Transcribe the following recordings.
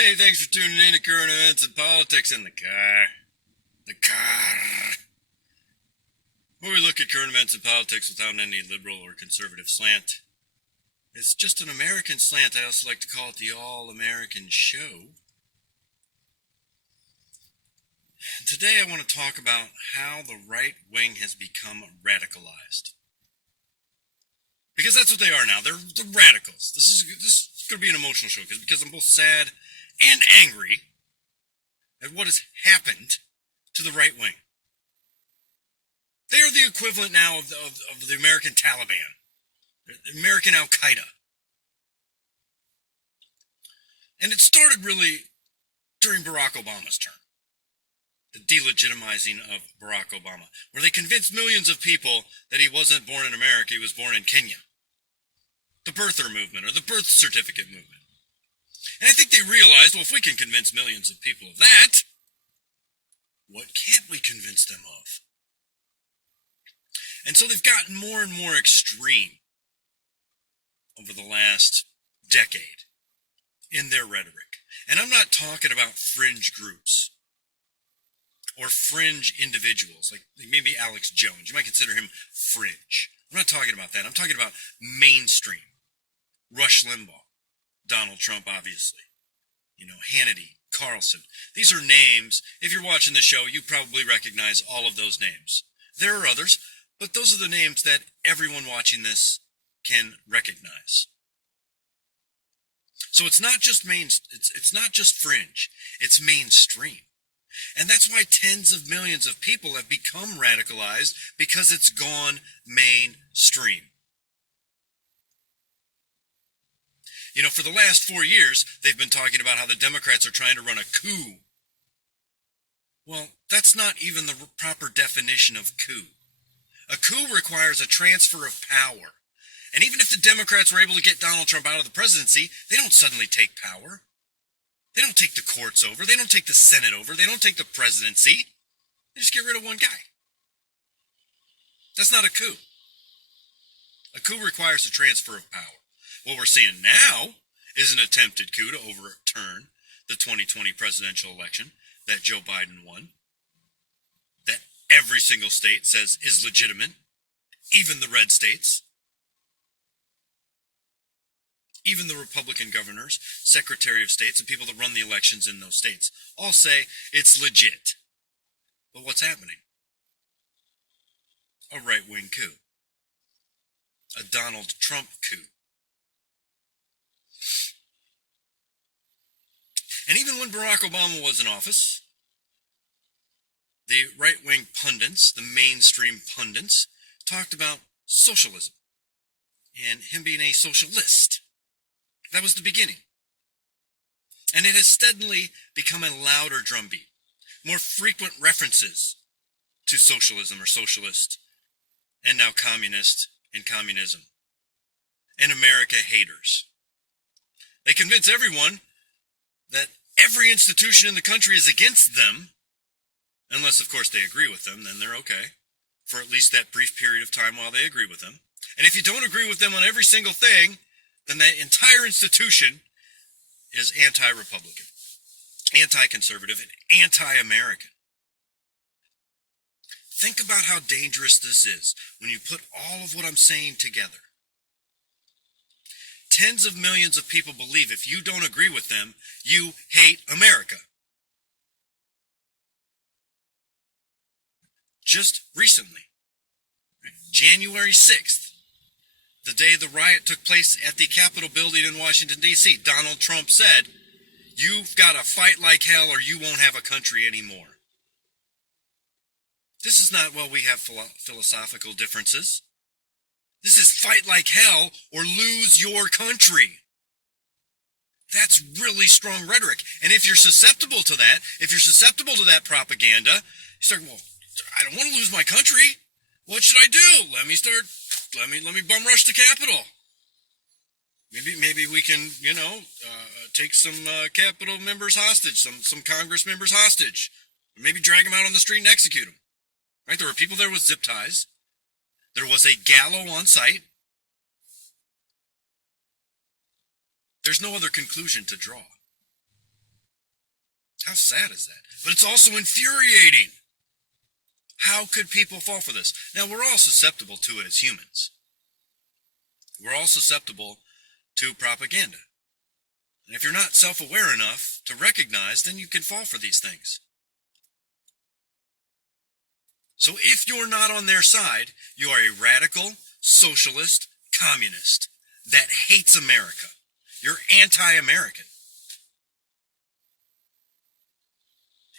Hey, thanks for tuning in to Current Events and Politics in the Car. The car. Where we look at current events and politics without any liberal or conservative slant. It's just an American slant. I also like to call it the All-American Show. Today I want to talk about how the right wing has become radicalized. Because that's what they are now. They're the radicals. This is going to be an emotional show because I'm both sad and angry at what has happened to the right wing. They are the equivalent now of the American Taliban, the American Al Qaeda. And it started really during Barack Obama's term, the delegitimizing of Barack Obama, where they convinced millions of people that he wasn't born in America, he was born in Kenya. The birther movement, or the birth certificate movement. And I think they realized, well, if we can convince millions of people of that, what can't we convince them of? And so they've gotten more and more extreme over the last decade in their rhetoric. And I'm not talking about fringe groups or fringe individuals, like maybe Alex Jones. You might consider him fringe. I'm not talking about that. I'm talking about mainstream. Rush Limbaugh, Donald Trump, obviously. Hannity, Carlson. These are names, if you're watching the show, you probably recognize all of those names. There are others, but those are the names that everyone watching this can recognize. So it's not just it's not just fringe, it's mainstream. And that's why tens of millions of people have become radicalized, because it's gone mainstream. For the last 4 years, they've been talking about how the Democrats are trying to run a coup. Well, that's not even the proper definition of coup. A coup requires a transfer of power. And even if the Democrats were able to get Donald Trump out of the presidency, they don't suddenly take power. They don't take the courts over. They don't take the Senate over. They don't take the presidency. They just get rid of one guy. That's not a coup. A coup requires a transfer of power. What we're seeing now is an attempted coup to overturn the 2020 presidential election that Joe Biden won, that every single state says is legitimate, even the red states, even the Republican governors, secretary of states, and people that run the elections in those states all say it's legit. But what's happening? A right-wing coup. A Donald Trump coup. And even when Barack Obama was in office, the right-wing pundits, the mainstream pundits, talked about socialism and him being a socialist. That was the beginning. And it has steadily become a louder drumbeat, more frequent references to socialism or socialist, and now communist and communism, and America haters. They convince everyone that every institution in the country is against them, unless, of course, they agree with them, then they're okay, for at least that brief period of time while they agree with them. And if you don't agree with them on every single thing, then that entire institution is anti-Republican, anti-conservative, and anti-American. Think about how dangerous this is when you put all of what I'm saying together. Tens of millions of people believe if you don't agree with them, you hate America. Just recently, January 6th, the day the riot took place at the Capitol building in Washington, D.C., Donald Trump said, "You've got to fight like hell or you won't have a country anymore." This is not, well, we have philosophical differences. This is fight like hell or lose your country. That's really strong rhetoric. And if you're susceptible to that, if you're susceptible to that propaganda, you start, well, I don't want to lose my country. What should I do? Let me bum rush the Capitol. Maybe we can, take some Capitol members hostage, some Congress members hostage. Maybe drag them out on the street and execute them. Right? There were people there with zip ties. There was a gallows on site. There's no other conclusion to draw. How sad is that? But it's also infuriating. How could people fall for this? Now, we're all susceptible to it as humans. We're all susceptible to propaganda. And if you're not self-aware enough to recognize, then you can fall for these things. So if you're not on their side, you are a radical, socialist, communist that hates America. You're anti-American.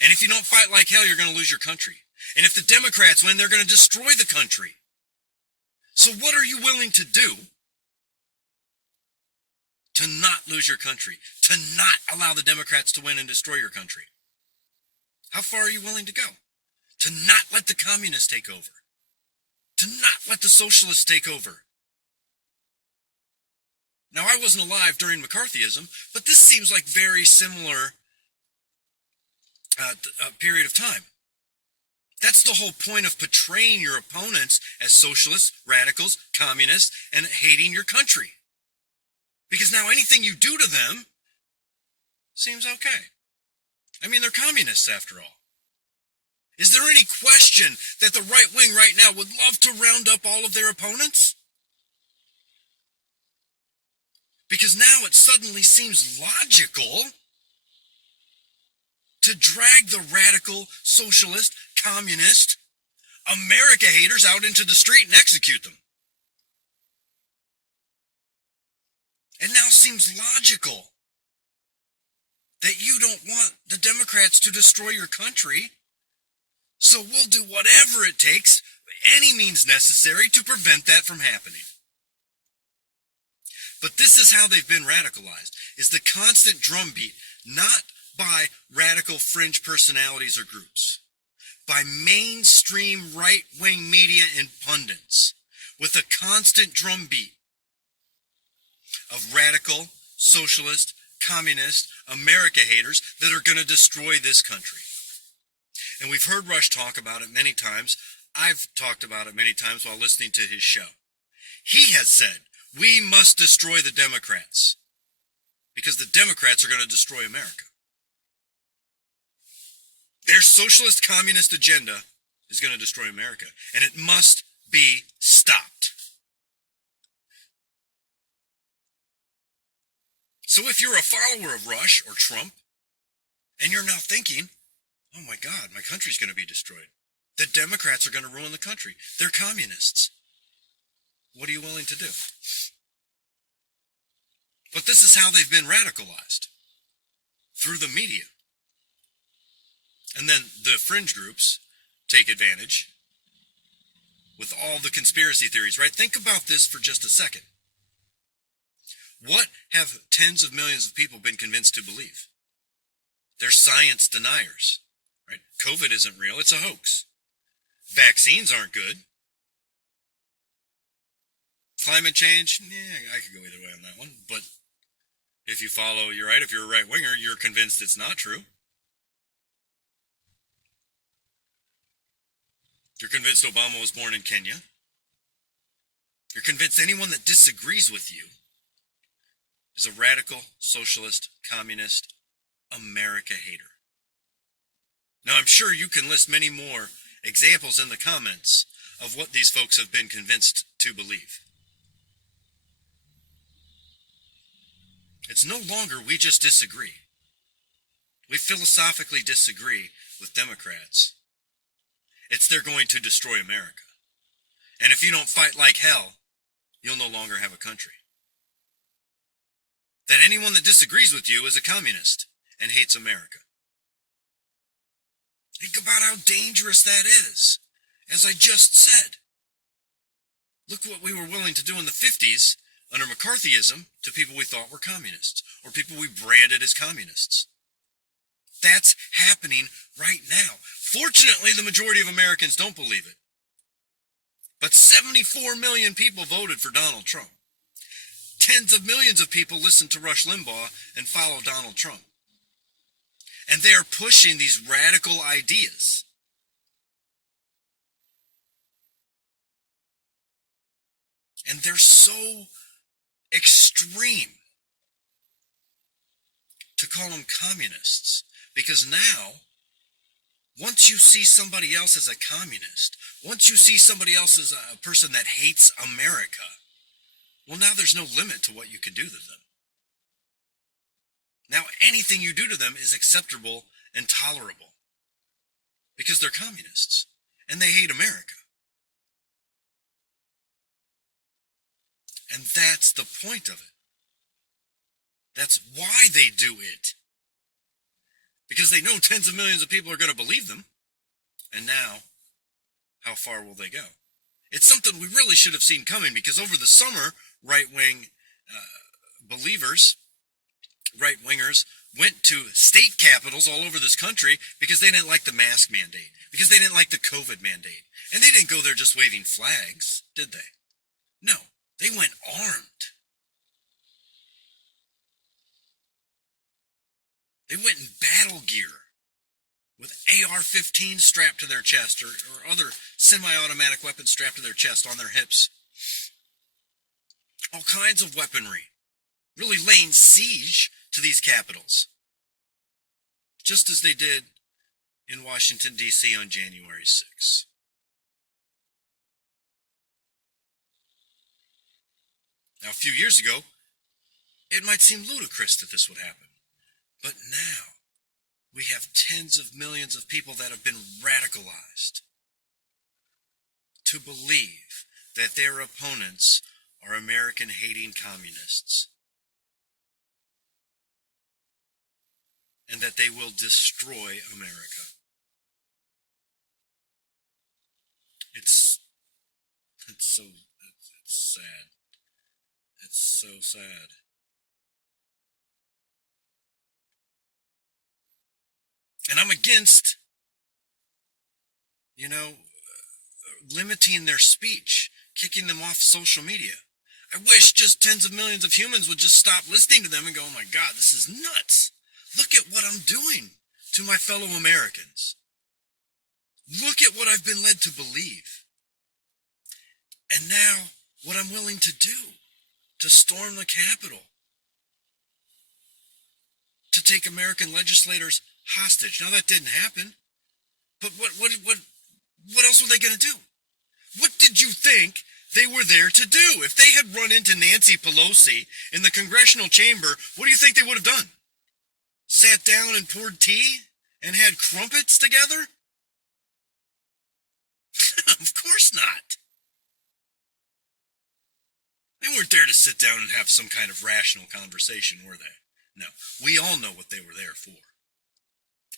And if you don't fight like hell, you're going to lose your country. And if the Democrats win, they're going to destroy the country. So what are you willing to do to not lose your country? To not allow the Democrats to win and destroy your country? How far are you willing to go? To not let the communists take over. To not let the socialists take over. Now, I wasn't alive during McCarthyism, but this seems like very similar period of time. That's the whole point of portraying your opponents as socialists, radicals, communists, and hating your country. Because now anything you do to them seems okay. I mean, they're communists after all. Is there any question that the right wing right now would love to round up all of their opponents? Because now it suddenly seems logical to drag the radical, socialist, communist, America haters out into the street and execute them. It now seems logical that you don't want the Democrats to destroy your country, so we'll do whatever it takes, any means necessary, to prevent that from happening. But this is how they've been radicalized, is the constant drumbeat, not by radical fringe personalities or groups, by mainstream right-wing media and pundits, with a constant drumbeat of radical, socialist, communist, America haters that are going to destroy this country. And we've heard Rush talk about it many times. I've talked about it many times while listening to his show. He has said, we must destroy the Democrats because the Democrats are going to destroy America. Their socialist communist agenda is going to destroy America, and it must be stopped. So if you're a follower of Rush or Trump, and you're now thinking, oh my God, my country's going to be destroyed. The Democrats are going to ruin the country. They're communists. What are you willing to do? But this is how they've been radicalized. Through the media. And then the fringe groups take advantage with all the conspiracy theories, right? Think about this for just a second. What have tens of millions of people been convinced to believe? They're science deniers, right? COVID isn't real, it's a hoax. Vaccines aren't good. Climate change, I could go either way on that one, but if you follow, you're right, if you're a right-winger, you're convinced it's not true. You're convinced Obama was born in Kenya. You're convinced anyone that disagrees with you is a radical, socialist, communist, America hater. Now, I'm sure you can list many more examples in the comments of what these folks have been convinced to believe. It's no longer we just disagree. We philosophically disagree with Democrats. It's they're going to destroy America. And if you don't fight like hell, you'll no longer have a country. That anyone that disagrees with you is a communist and hates America. Think about how dangerous that is. As I just said, look what we were willing to do in the 50s under McCarthyism to people we thought were communists or people we branded as communists. That's happening right now. Fortunately, the majority of Americans don't believe it. But 74 million people voted for Donald Trump. Tens of millions of people listen to Rush Limbaugh and follow Donald Trump. And they are pushing these radical ideas. And they're so extreme to call them communists. Because now, once you see somebody else as a communist, once you see somebody else as a person that hates America, well, now there's no limit to what you can do to them. Now anything you do to them is acceptable and tolerable because they're communists and they hate America. And that's the point of it. That's why they do it. Because they know tens of millions of people are going to believe them. And now, how far will they go? It's something we really should have seen coming, because over the summer, right-wing believers, right-wingers, went to state capitals all over this country because they didn't like the mask mandate, because they didn't like the COVID mandate. And they didn't go there just waving flags, did they? No, they went armed. They went in battle gear with AR-15 strapped to their chest, or other semi-automatic weapons strapped to their chest, on their hips. All kinds of weaponry, really laying siege to these capitals, just as they did in Washington, D.C. on January 6th. Now, a few years ago, it might seem ludicrous that this would happen. But now, we have tens of millions of people that have been radicalized to believe that their opponents are American-hating communists, and that they will destroy America. It's sad. It's so sad. And I'm against, limiting their speech, kicking them off social media. I wish just tens of millions of humans would just stop listening to them and go, oh my God, this is nuts. Look at what I'm doing to my fellow Americans. Look at what I've been led to believe. And now, what I'm willing to do, to storm the Capitol, to take American legislators hostage. Now, that didn't happen. But what else were they going to do? What did you think they were there to do? If they had run into Nancy Pelosi in the congressional chamber, what do you think they would have done? Sat down and poured tea and had crumpets together? Of course not. They weren't there to sit down and have some kind of rational conversation, were they? No. We all know what they were there for,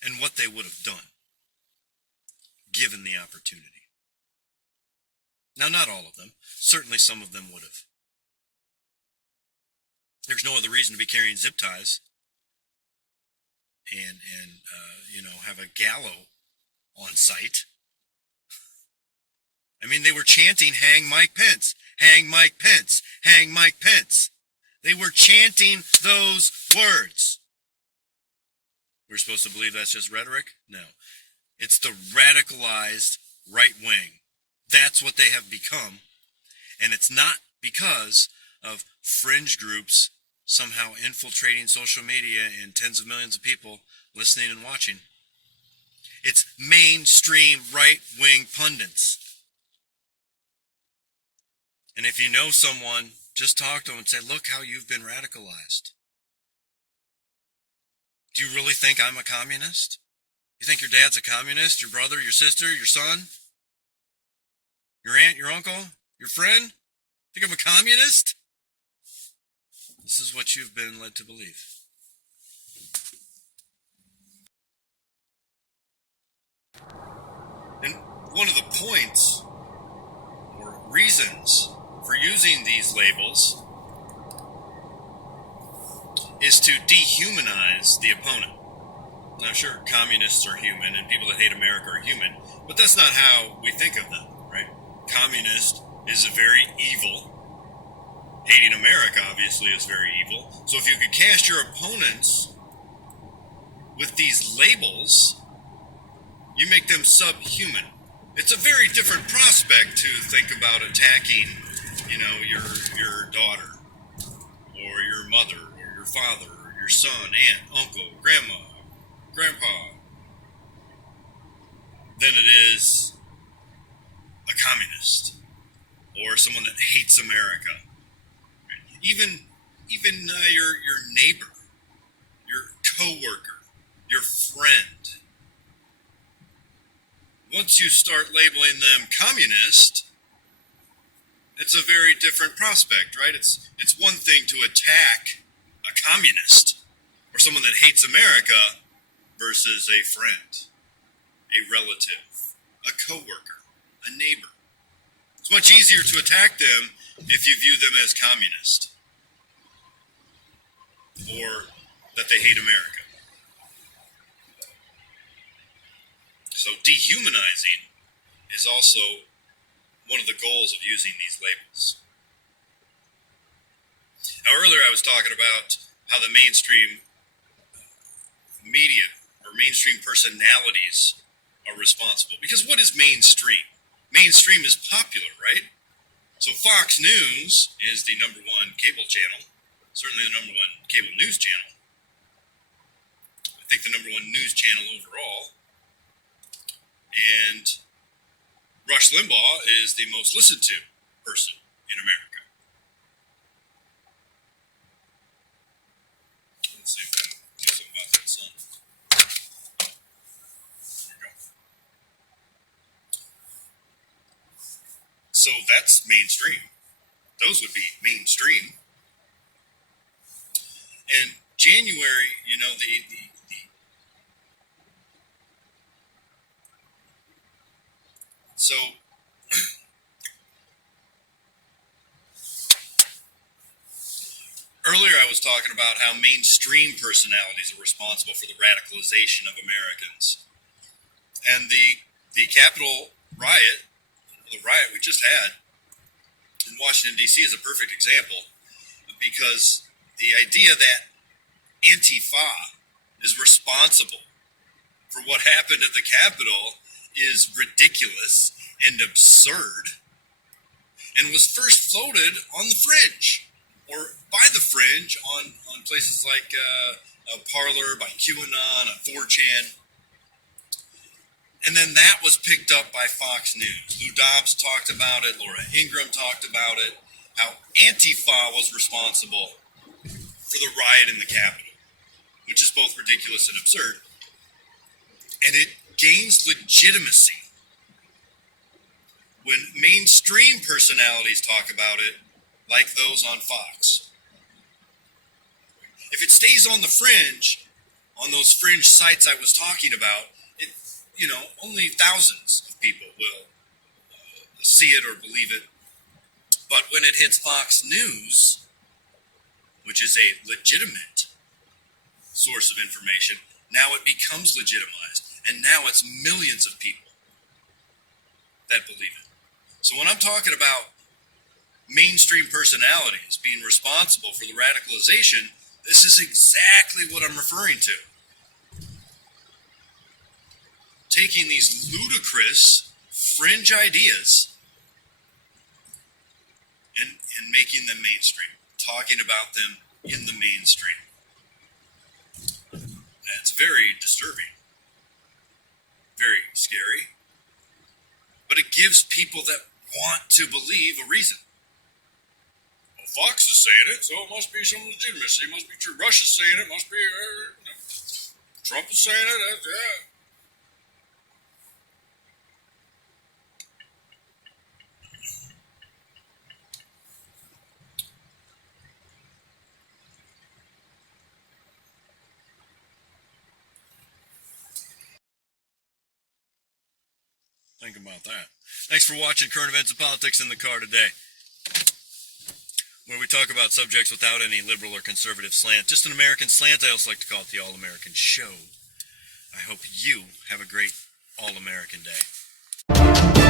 and what they would have done, given the opportunity. Now, not all of them. Certainly some of them would have. There's no other reason to be carrying zip ties and have a gallows on site. I mean, they were chanting, hang Mike Pence, hang Mike Pence, hang Mike Pence. They were chanting those words. We're supposed to believe that's just rhetoric? No. It's the radicalized right wing. That's what they have become. And it's not because of fringe groups somehow infiltrating social media and tens of millions of people listening and watching. It's mainstream right-wing pundits. And if you know someone, just talk to them and say, look how you've been radicalized. Do you really think I'm a communist? You think your dad's a communist? Your brother, your sister, your son? Your aunt, your uncle, your friend? Think I'm a communist? This is what you've been led to believe. And one of the points or reasons for using these labels is to dehumanize the opponent. Now, sure, communists are human and people that hate America are human, but that's not how we think of them, right? Communist is a very evil. Hating America, obviously, is very evil. So if you could cast your opponents with these labels, you make them subhuman. It's a very different prospect to think about attacking, your daughter, or your mother, or your father, or your son, aunt, uncle, grandma, grandpa than it is a communist or someone that hates America. Even your neighbor, your coworker, your friend. Once you start labeling them communist, it's a very different prospect, right? It's one thing to attack a communist or someone that hates America versus a friend, a relative, a coworker, a neighbor. It's much easier to attack them if you view them as communist or that they hate America. So dehumanizing is also one of the goals of using these labels. Now, earlier I was talking about how the mainstream media or mainstream personalities are responsible. Because what is mainstream? Mainstream is popular, right? So Fox News is the number one cable channel, certainly the number one cable news channel. I think the number one news channel overall. And Rush Limbaugh is the most listened to person in America. Let's see if I can do something about that sun. There we go. So that's mainstream. Those would be mainstream. And January, so earlier I was talking about how mainstream personalities are responsible for the radicalization of Americans. And the Capitol riot, the riot we just had in Washington, D.C. is a perfect example, because the idea that Antifa is responsible for what happened at the Capitol is ridiculous and absurd, and was first floated on the fringe, or by the fringe on places like Parler, by QAnon, on 4chan. And then that was picked up by Fox News. Lou Dobbs talked about it, Laura Ingraham talked about it, how Antifa was responsible for the riot in the Capitol, which is both ridiculous and absurd. And it gains legitimacy when mainstream personalities talk about it, like those on Fox. If it stays on the fringe, on those fringe sites I was talking about, only thousands of people will see it or believe it. But when it hits Fox News, which is a legitimate source of information, now it becomes legitimized. And now it's millions of people that believe it. So when I'm talking about mainstream personalities being responsible for the radicalization, this is exactly what I'm referring to. Taking these ludicrous fringe ideas and making them mainstream, talking about them in the mainstream. And it's very disturbing, very scary, but it gives people that want to believe a reason. Well, Fox is saying it, so it must be some legitimacy. It must be true. Russia's saying it, must be. Trump is saying it. Yeah. Think about that. Thanks for watching Current Events and Politics in the Car today, where we talk about subjects without any liberal or conservative slant. Just an American slant. I also like to call it the All-American Show. I hope you have a great All-American Day.